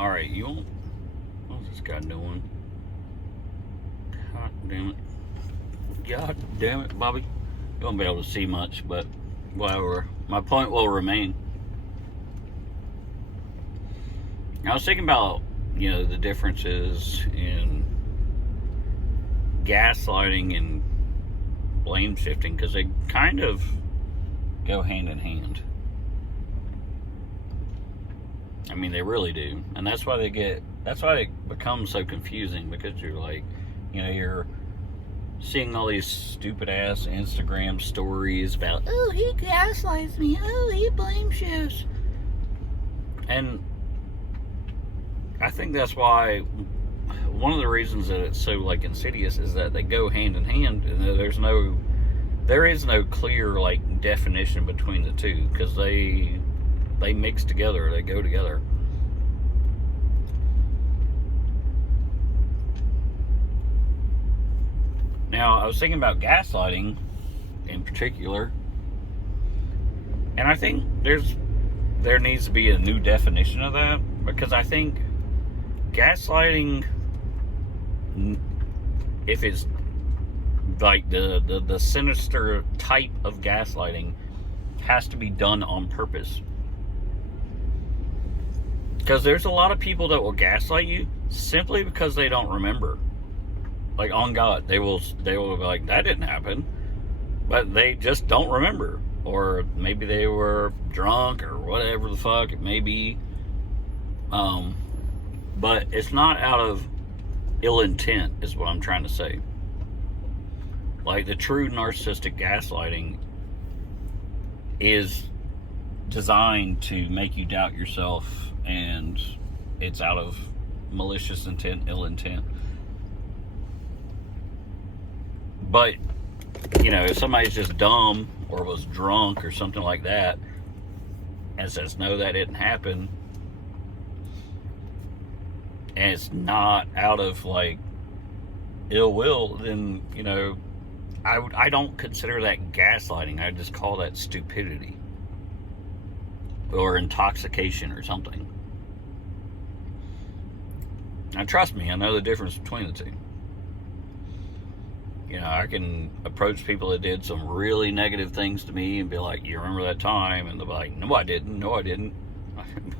Alright, you won't. What's this guy doing? God damn it. God damn it, Bobby. You won't be able to see much, but whatever. My point will remain. I was thinking about, the differences in gaslighting and blame shifting, because they kind of go hand in hand. I mean, they really do. And that's why it becomes so confusing, because you're like, you're seeing all these stupid ass Instagram stories about, oh, he gaslights me, oh, he blame shifts. And I think that's why one of the reasons that it's so insidious is that they go hand in hand, and there is no clear definition between the two, because they mix together, they go together. Now, I was thinking about gaslighting in particular, and I think there needs to be a new definition of that, because I think gaslighting, if it's the sinister type of gaslighting, has to be done on purpose. Because there's a lot of people that will gaslight you simply because they don't remember. On God, they will be like, that didn't happen, but they just don't remember. Or maybe they were drunk or whatever the fuck it may be. But it's not out of ill intent, is what I'm trying to say. The true narcissistic gaslighting is designed to make you doubt yourself, and it's out of malicious intent, ill intent. But, if somebody's just dumb or was drunk or something like that and says, no, that didn't happen, and it's not out of ill will, then I don't consider that gaslighting. I just call that stupidity or intoxication or something. Now trust me, I know the difference between the two. I can approach people that did some really negative things to me and be like, you remember that time? And they'll be like, no I didn't.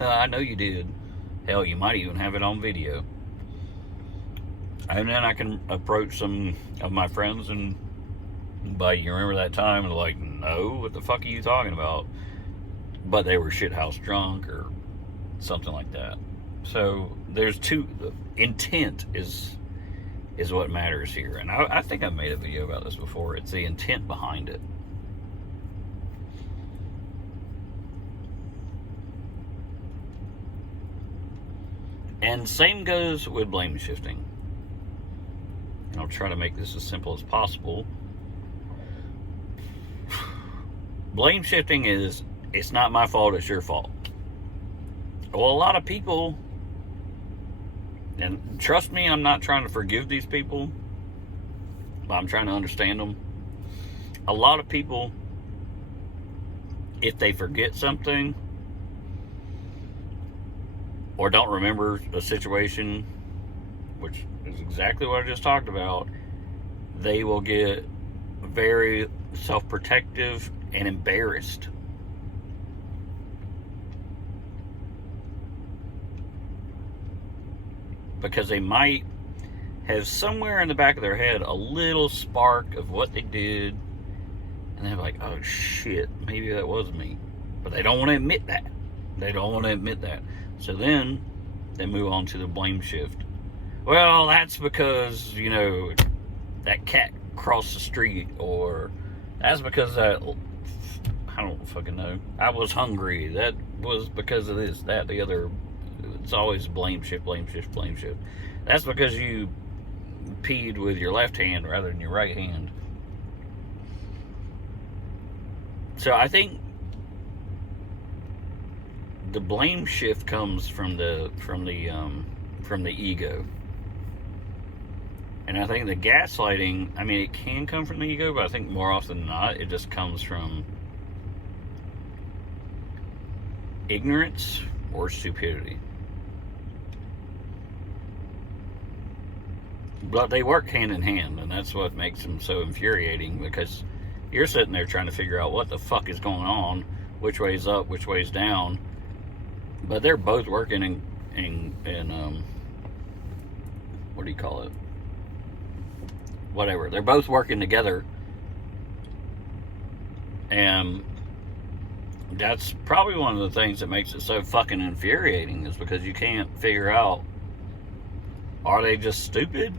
I know you did. Hell, you might even have it on video. And then I can approach some of my friends and be like, you remember that time? And they're like, no, what the fuck are you talking about? But they were shithouse drunk or something like that. So there's two. Intent is what matters here. And I think I've made a video about this before. It's the intent behind it. And same goes with blame shifting. And I'll try to make this as simple as possible. Blame shifting is, it's not my fault, it's your fault. Well, a lot of people, and trust me, I'm not trying to forgive these people, but I'm trying to understand them. A lot of people, if they forget something or don't remember a situation, which is exactly what I just talked about, they will get very self-protective and embarrassed. Because they might have somewhere in the back of their head a little spark of what they did, and they're like, oh shit, maybe that was me. But they don't want to admit that. So then they move on to the blame shift. Well, that's because, that cat crossed the street, or that's because that, I don't fucking know, I was hungry, that was because of this, that, the other. It's always blame shift. That's because you peed with your left hand rather than your right hand. So I think the blame shift comes from the ego. And I think the gaslighting, it can come from the ego, but I think more often than not, it just comes from ignorance or stupidity. But they work hand in hand, and that's what makes them so infuriating, because you're sitting there trying to figure out what the fuck is going on, which way's up, which way's down, but they're both working in what do you call it? Whatever. They're both working together, and that's probably one of the things that makes it so fucking infuriating, is because you can't figure out, are they just stupid?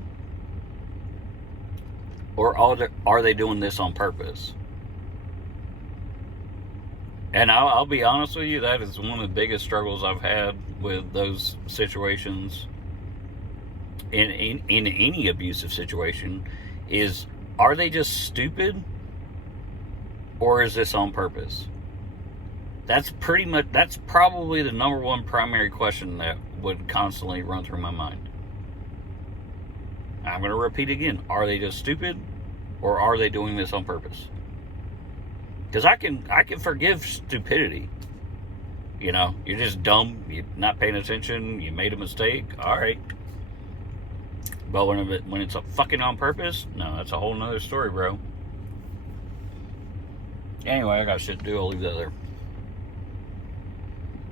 Or are they doing this on purpose? And I'll be honest with you, that is one of the biggest struggles I've had with those situations in any abusive situation is, are they just stupid? Or is this on purpose? That's probably the number one primary question that would constantly run through my mind. I'm going to repeat again. Are they just stupid, or are they doing this on purpose? Because I can forgive stupidity. You know, you're just dumb, you're not paying attention, you made a mistake, all right. But when it's a fucking on purpose, no, that's a whole nother story, bro. Anyway, I got shit to do. I'll leave that there.